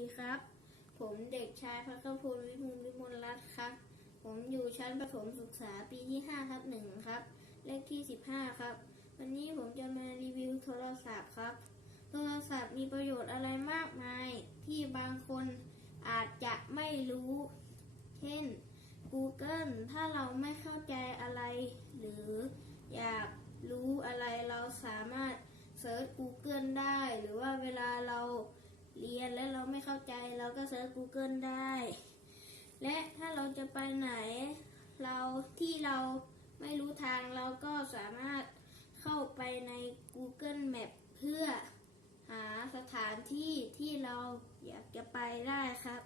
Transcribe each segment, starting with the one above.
ดีครับ ผมเด็กชายพักพลวิมูลวิมลรัตน์ครับ ผมอยู่ชั้นประถมศึกษาปีที่5ครับ1ครับ เลขที่ 15 ครับ วันนี้ผมจะมารีวิวโทรศัพท์ครับ โทรศัพท์มีประโยชน์อะไรมากมาย ที่บางคนอาจจะไม่รู้ เช่น Google ถ้าเราไม่เข้าใจอะไร หรืออยากรู้อะไรเราสามารถเซิร์ช Google ได้ หรือว่าเวลาเรา เรียนและเราไม่เข้าใจเราก็เซิร์ช Google ได้ และถ้าเราจะไปไหน เราที่เราไม่รู้ทางเราก็สามารถเข้าไปใน Google Map เพื่อหาสถานที่ที่เราอยากจะไปได้ครับ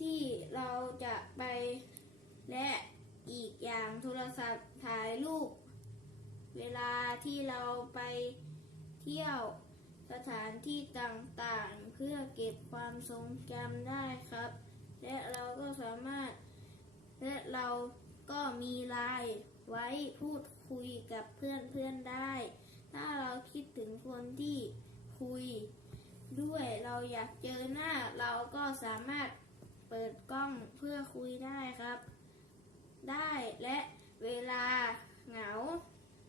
ที่เราจะไปและอีกอย่างโทรศัพท์ถ่ายรูป เวลาที่เราไปเที่ยว สถานที่ต่างๆ เพื่อเก็บความทรงจำได้ครับ และเราก็สามารถ และเราก็มีไลน์ไว้พูดคุยกับเพื่อนๆได้ ถ้าเราคิดถึงคนที่คุย ด้วยเราอยากเจอหน้า เราก็สามารถเปิดกล้องเพื่อคุยได้ครับ ได้และเวลาเหงา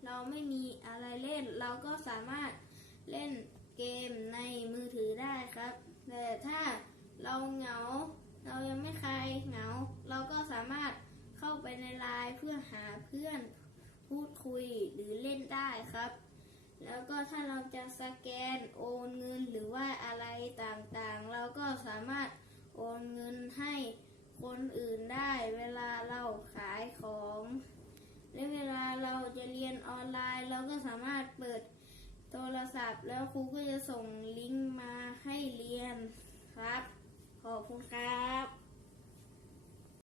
เราไม่มีอะไรเล่น เราก็สามารถเล่น เกมในมือถือได้ครับ แต่ถ้าเราเหงา เรายังไม่ใครเหงา เราก็สามารถเข้าไปในไลน์เพื่อหาเพื่อนพูดคุยหรือเล่นได้ครับ แล้วก็ถ้าเราจะสแกนโอนเงินหรือว่าอะไรต่างๆ เราก็สามารถโอนเงินให้คนอื่นได้เวลาเราขายของและเวลาเราจะเรียนออนไลน์ เราก็สามารถเปิด โทรศัพท์แล้วครูก็จะส่งลิงก์มาให้เรียนครับ ขอบคุณครับ